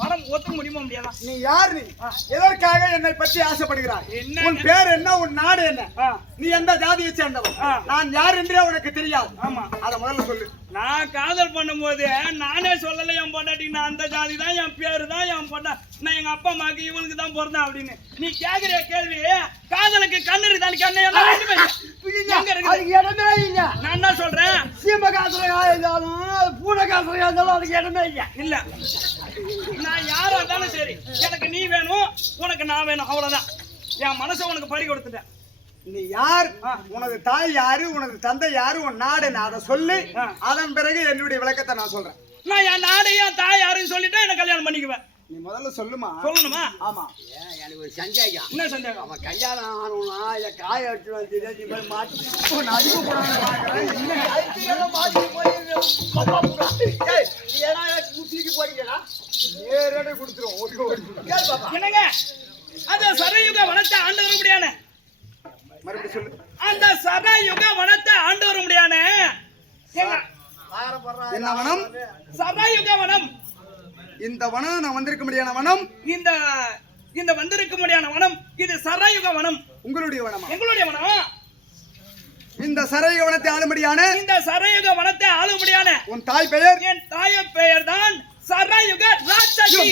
மனம் ஒத்துக்க முடியுமா முடியாதா? நீ யார்? நீ எதற்காக என்னை பற்றி ஆசைப்படுகிறாய்? உன் பேர் என்ன? உன் நாடு என்ன? நீ எந்த ஜாதியை சேர்ந்தவன்? நான் யார் என்றே உனக்கு தெரியாது. ஆமா, அத முதல்ல சொல்லு. நான் காதல் பண்ணும்போது நானே சொல்லல என் பொண்டாட்டி நான் அந்த ஜாதி தான், என் பேரு தான், என் பொண்டா நான் எங்க அப்பா அம்மாக்கு இவனுக்கு தான் பிறந்தேன் அப்படின்னு. நீ கேக்குற கேள்வி காதலுக்கு கண்ணு இருக்குதான்? கண்ணு எல்லாம் இடமே இல்ல. நான் என்ன சொல்றேன், சீம காசுலையா இருந்தாலும் பூனை காசுலையா இருந்தாலும் அதுக்கு இடமே இல்ல. இல்ல நான் யாரா இருந்தாலும் சரி, எனக்கு நீ வேணும், உனக்கு நான் வேணும், அவ்வளவுதான். என் மனசை உனக்கு பறி கொடுத்துட்டேன். நீ யார்? உனது தாய் யாரு? உனது தந்தை யாரு? உன் நாடு என்ன? அதை சொல்லு. அதன் பிறகு என்னுடைய விளக்கத்தை நான் சொல்றேன். நான் என் நாடு என் தாய் யாருன்னு சொல்லிட்டு என்ன கல்யாணம் பண்ணிக்குவேன். நீ முதல்ல சொல்லுமா. சொல்லணுமா? ஆமா. எனக்கு ஒரு சந்தேகம். என்ன சந்தேகம்? அவன் கல்யாணம் ஆகணும்னா இல்ல காய எடுத்து வந்து நீ போய் மாட்டி அதிகம் போடான்னு பாக்குறேன். நேரடி கொடுத்துருவோம். என்னங்க அந்த சரயுக வனத்தை ஆண்டு வர முடியான, மறுபடியும் சொல்லு. அந்த சரயுக வனத்தை ஆண்டு வர முடியான என்ன வனம்? சரயுக வனம். இந்த வனம் நான் வந்திருக்க முடியான வனம். இந்த வந்திருக்க முடியான வனம் இது சரயுக வனம். உங்களுடைய வனமா? எங்களுடைய வனம். இந்த சரயுக வனத்தை ஆளும்படியான, இந்த சரயுக வனத்தை ஆளும்படியான உன் தாய் பெயர்? என் தாய பெயர் தான் சரயுக ராட்சசி.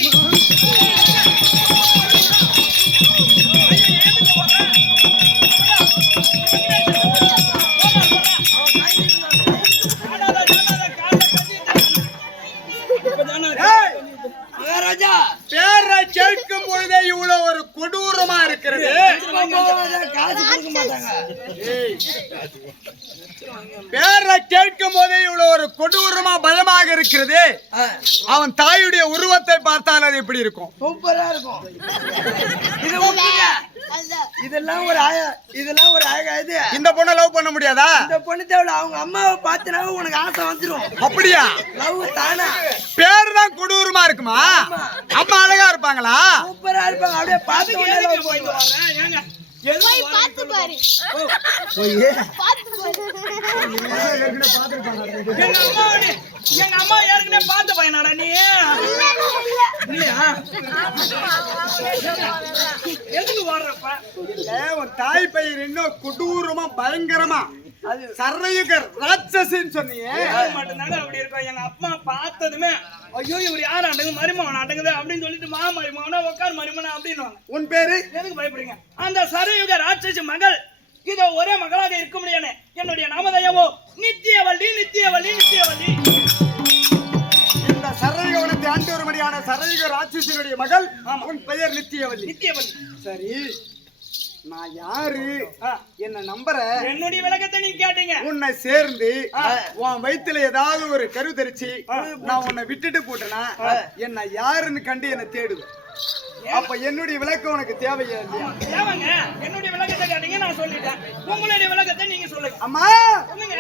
பேரை கேட்கும் பொழுதே இவ்வளவு ஒரு கொடூரமா இருக்கிறது. பேரை கேட்கும் போதே இவ்வளவு ஒரு கொடூரமா பயமாக இருக்கிறது. அவன் தாயுடைய உருவத்தை பார்த்தால் அது எப்படி இருக்கும்? சூப்பரா இருக்கும். இதெல்லாம் ஒரு அழகா. இது இந்த பொண்ணை லவ் பண்ண முடியாதா? இந்த பொண்ணு தேவை. அவங்க அம்மாவை பார்த்தினாவே உனக்கு ஆசை வந்துடும். அப்படியா? லவ் தானா? பேரு தான் கொடூரமா இருக்குமா? அம்மா அழகா இருப்பாங்களா? சூப்பரா இருப்பாங்க. அப்படியே பார்த்து உடனே லவ் போயிட்டு வரேன். ஏங்க போய் பாத்து பாரு. எங்க அம்மா ஏற்கனவே பார்த்த பையனாடா நீ? எதுக்கு வர்றப்ப உன் தாய் பெயர் இன்னும் கொடூரமா பயங்கரமா சரயுகர் ராட்சசின்னு சொன்னீங்க. மட்டும்தாங்க அப்படி இருக்கும். எங்க அப்பா பார்த்ததுமே ஐயோ இவர் யார் அடங்கு மருமகன் அடங்குது அப்படின்னு சொல்லிட்டு மருமகனா உட்கார் மருமகனா அப்படின்னு. உன் பேரு? எதுக்கு பயப்படுறீங்க? அந்த சரயுக ராட்சசி மகள் இதோ ஒரே மகளாக இருக்க முடியாது. என்னுடைய நாமதயமோ நித்தியவள்ளி நித்தியவள்ளி நித்தியவள்ளி. இந்த சரயுக வனத்தை ஆண்டு வரும்படியான சரயுக ராட்சசியினுடைய மகள். உன் பெயர் நித்தியவள்ளி. நித்தியவள்ளி. சரி, நான் யாரு? என்ன நம்புற? என்னுடைய விளக்கத்தை நீங்க கேட்டீங்க. உன்னை சேர்ந்து உன் வயித்துல ஏதாவது ஒரு கரு தெரிச்சு நான் உன்னை விட்டுட்டு போட்டேன்னா என்ன யாருன்னு கண்டு என்ன தேடுவேன். அப்ப என்னுடைய விளக்கம் உனக்கு தேவையா இல்லையா? தேவைங்க. என்னுடைய விளக்கத்தை கேட்டீங்க, நான் சொல்லிட்டேன். உங்களுடைய விளக்கத்தை நீங்க சொல்லுங்க. அம்மா சொல்லுங்க.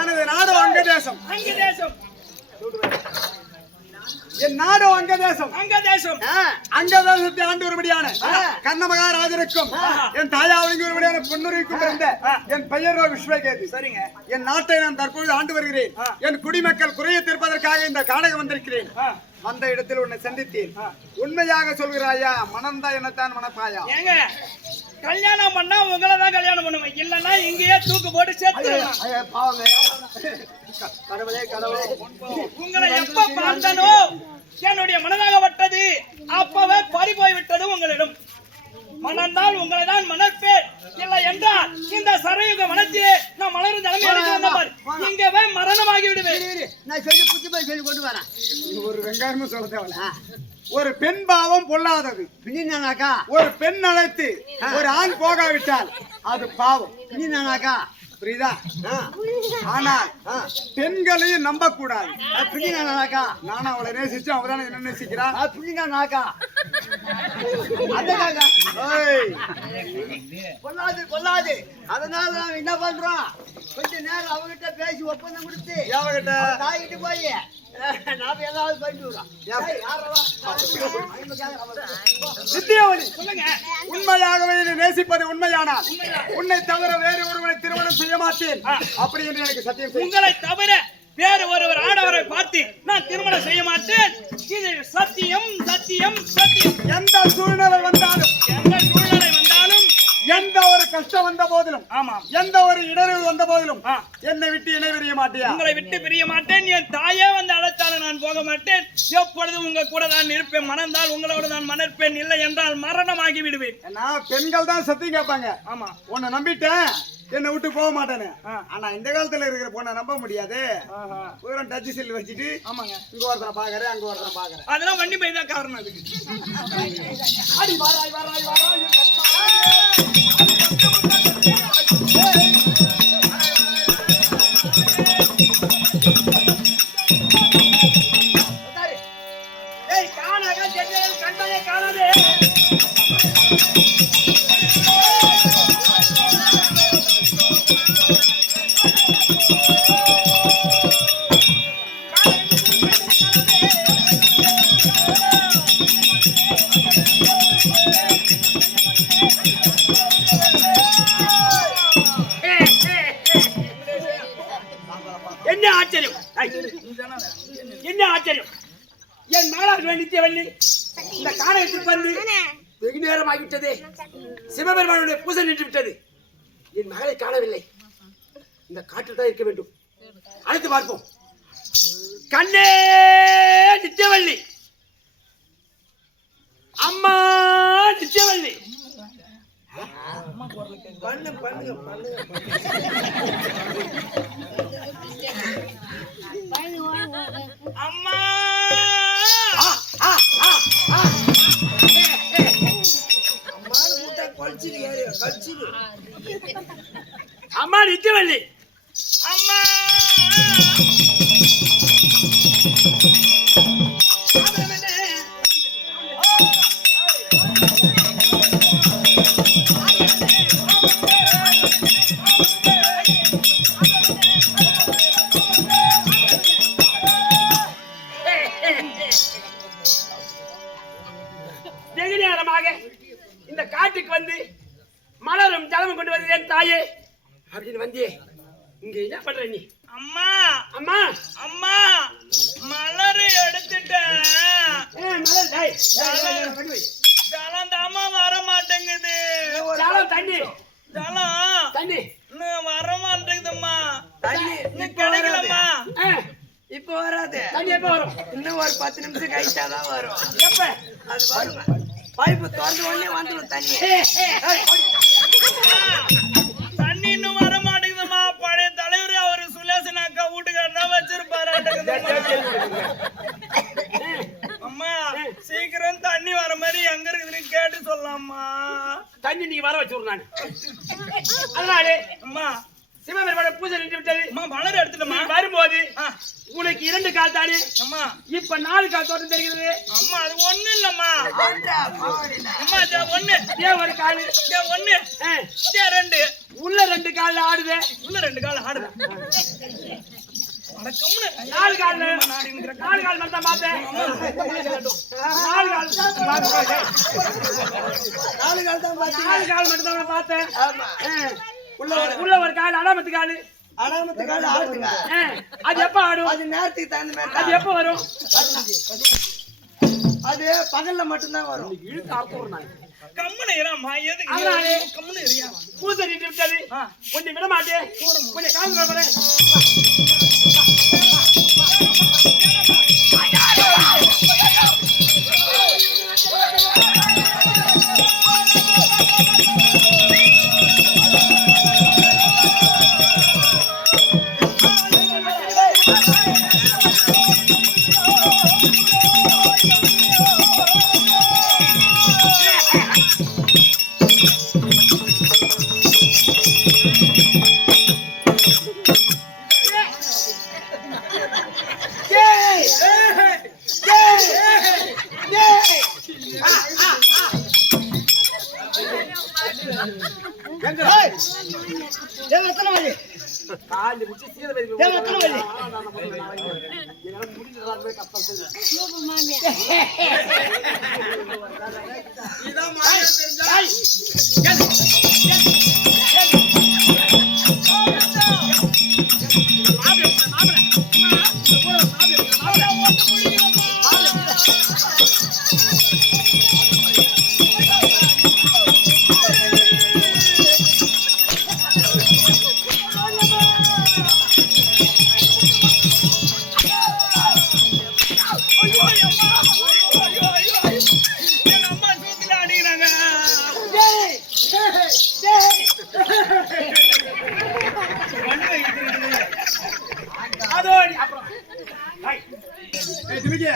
எனது நாடு அங்கதேசம். அங்கதேசம். என் நாடு அங்கதேசம். அங்கதேசம். அங்கதேசத்தை ஆண்டு வரும்படியான கர்ண மகாராஜருக்கும் என் தாயாவளிக்கு வரும்படியான பொன்னுரிக்கும் பிறந்த என் பெயரோ விஸ்வகேது. சரிங்க. என் நாட்டை நான் தற்பொழுது ஆண்டு வருகிறேன். என் குடிமக்கள் குறைய தீர்ப்பதற்காக இந்த கானகம் வந்திருக்கிறேன். அந்த இடத்தில் உன்னை சந்தித்தேன். உண்மையாக சொல்கிறாயா? மனம்தான் என்னத்தான் மனப்பாயா? ஏங்க கல்யாணம் பண்ணா உங்களை தான் கல்யாணம் பண்ணுவேன், இல்லன்னா இங்கேயே தூக்கு போட்டு செத்துருவேன். உங்களை எப்ப பார்த்தனோ என்னுடைய மனதாகப்பட்டது அப்பவே பறி போய் விட்டது உங்களிடம். மணந்தால் உங்களை தான் மணப்பேன், இல்லை என்றால் இந்த சரயுக மனத்திலே நான் மலரும் தலைமை இங்கவே மரணமாகி விடுவேன். நான் சொல்லி புத்தி போய் சொல்லி கொண்டு வரேன். நீ ஒரு வெங்காயமும் சொல்ல தேவையில்ல. ஒரு பெண் பாவம் பொல்லாதது. பின்னாக்கா ஒரு பெண் அழைத்து ஒரு ஆண் போகாவிட்டால் அது பாவம். பின்னாக்கா புரியுதா? ஆனா பெண்களையும் நம்ப கூடாது. பின்னாக்கா நானும் அவளை நேசிச்சு அவதானே என்ன நேசிக்கிறான். பின்னாக்கா அதுக்காக கொள்ளாது கொள்ளாது. அதனால நாம என்ன பண்றோம், கொஞ்ச நேரம் அவகிட்ட பேசி ஒப்பந்தம் கொடுத்து யாவகிட்ட தாய்கிட்ட போய் நாம ஏதாவது பண்ணிட்டு வரோம். சித்தியாவளி சொல்லுங்க. உண்மையாகவே என்னை நேசிப்பது உண்மையானால் உன்னை தவிர வேறு ஒருவனை திருமணம் செய்ய மாட்டேன் அப்படி என்று எனக்கு சத்தியம் செய். உங்களை தவிர வேறு ஒருவர் ஆடவரை பார்த்து நான் திருமணம் செய்ய மாட்டேன். இது சத்தியம் சத்தியம் சத்தியம். எந்த சூழ்நிலை வந்தாலும் எந்த சூழ்நிலை வந்தாலும் எந்த ஒரு கஷ்டம் வந்த போதிலும் ஆமாம் எந்த ஒரு இடர்வு வந்த போதிலும் என்னை விட்டு இணை பிரிய மாட்டியா? உங்களை விட்டு பிரிய மாட்டேன். என் தாயே வந்து அழைத்தாலும் நான் போக மாட்டேன். எப்பொழுதும் உங்க கூட தான் இருப்பேன். மணந்தால் உங்களோட நான் மணப்பேன். இல்லை என்றால் மரணமாகி விடுவேன். நான் பெண்கள் தான் சத்தியம் கேட்பாங்க. ஆமா உன்னை நம்பிட்டேன் என்னை விட்டு போக மாட்டேன்னு. ஆனா இந்த காலத்துல இருக்கிற பொண்ணை நம்ப முடியாது. பூரா டச் செல் வச்சுட்டு ஆமாங்க இங்க ஒருத்தனை பாக்குறேன் அங்க ஒருத்தனை பாக்குறேன். அதெல்லாம் வண்டி போய் தான் காரணம் அதுக்கு. அடி வாராய் வாராய் வாராய் காணாதே என்ன ஆச்சரியம், என்ன ஆச்சரியம். என் மகளாக நித்தியவள்ளி இந்த காணகத்திற்கு வந்து வெகு நேரம் ஆகிவிட்டது. சிவபெருமானுடைய பூசை நின்று விட்டது. என் மகளை காணவில்லை. இந்த காட்டில் தான் இருக்க வேண்டும். அழைத்து பார்ப்போம். கண்ணே நித்தியவள்ளி, அம்மா நித்தியவள்ளி. பண்ணுங்க பண்ணுங்க அம்மா அம்மா நித்தியவள்ளி, அம்மா வெகு நேரமாக இந்த காட்டுக்கு வந்து மலரும் ஜலமும் கொண்டு வருகிறேன் தாயே அப்படின்னு வந்தியே. இங்க என்ன பண்ற நீ? அம்மா அம்மா அம்மா மலர் எடுத்துட்டேன். ஜலம் தாமா வர மாட்டேங்குது. ஜலம் தண்ணி ஜலம் தண்ணி வர மாட்டேங்குதும்மா. தண்ணி கிடைக்கலம்மா. இப்ப வராது. தண்ணி எப்ப வரும்? இன்னும் ஒரு 10 நிமிஷம் கழிச்சாதான் வரும். எப்ப அது வருங்க. பைப்பு திறந்த உடனே வந்துடும் தண்ணி. தண்ணி இன்னும் வர மாட்டேங்குதுமா. பழைய தலைவர் அவரு சுலேசன் அக்கா வீட்டுக்காரதான் வச்சிருப்பாரு. அம்மா சீக்கிரம் தண்ணி வர மாதிரி எங்க இருக்குதுன்னு கேட்டு சொல்லலாமா? தண்ணி நீங்க வர வச்சு நான். அதனாலே அம்மா சிவபெருமான பூஜை நின்று விட்டது. அம்மா மலர் எடுத்துட்டோமா. வரும்போது உனக்கு 2 கால் தானே அம்மா. இப்ப 4 கால் தோட்டம் தெரிகிறது அம்மா. அது ஒண்ணு இல்லம்மா. அம்மா இது ஒண்ணு. ஏன் ஒரு கால்? ஏன் ஒண்ணு? ஏன் 2? உள்ள 2 கால்ல ஆடுது. உள்ள 2 கால்ல ஆடுது. அடக்கம்னு 4 கால்ல 4 கால் மட்டும் பார்த்தேன். 4 கால் மட்டும் தான் பார்த்தேன். உள்ள ஒரு கால் அடாமத்து கால். அடாமத்து கால் ஆடுங்க. அது எப்ப ஆடும்? அது நேரத்துக்கு தகுந்த மாதிரி. அது எப்ப வரும்? அது பகல்ல மட்டும்தான் வரும். கம்முனு இராமா. எதுக்கு கம்முனு இரியா? பூசை நின்று விட்டது. கொஞ்சம் விட மாட்டேன். கொஞ்சம் கால் வரேன். காலி முடிச்சு சீர வைக்க ஏன் எத்தனை வழி? என்னால முடிஞ்சதாவே கப்பல் செய்து சூப்பர் மாமியா. இதான் மாயா தெரிஞ்சா ஏய், கேளு, கேளு, கேளு. மாப்பிள்ளை, மாப்பிள்ளை. அம்மா, இந்த ஊரை மாப்பிள்ளை, மாப்பிள்ளை. ஒண்ணு முடியுமா? எங்க அம்மா சூத்துல அடிக்கிறாங்க. மண்ணு வைக்கிறது. அதோ அப்புறம் ஏய், திமிக்கி.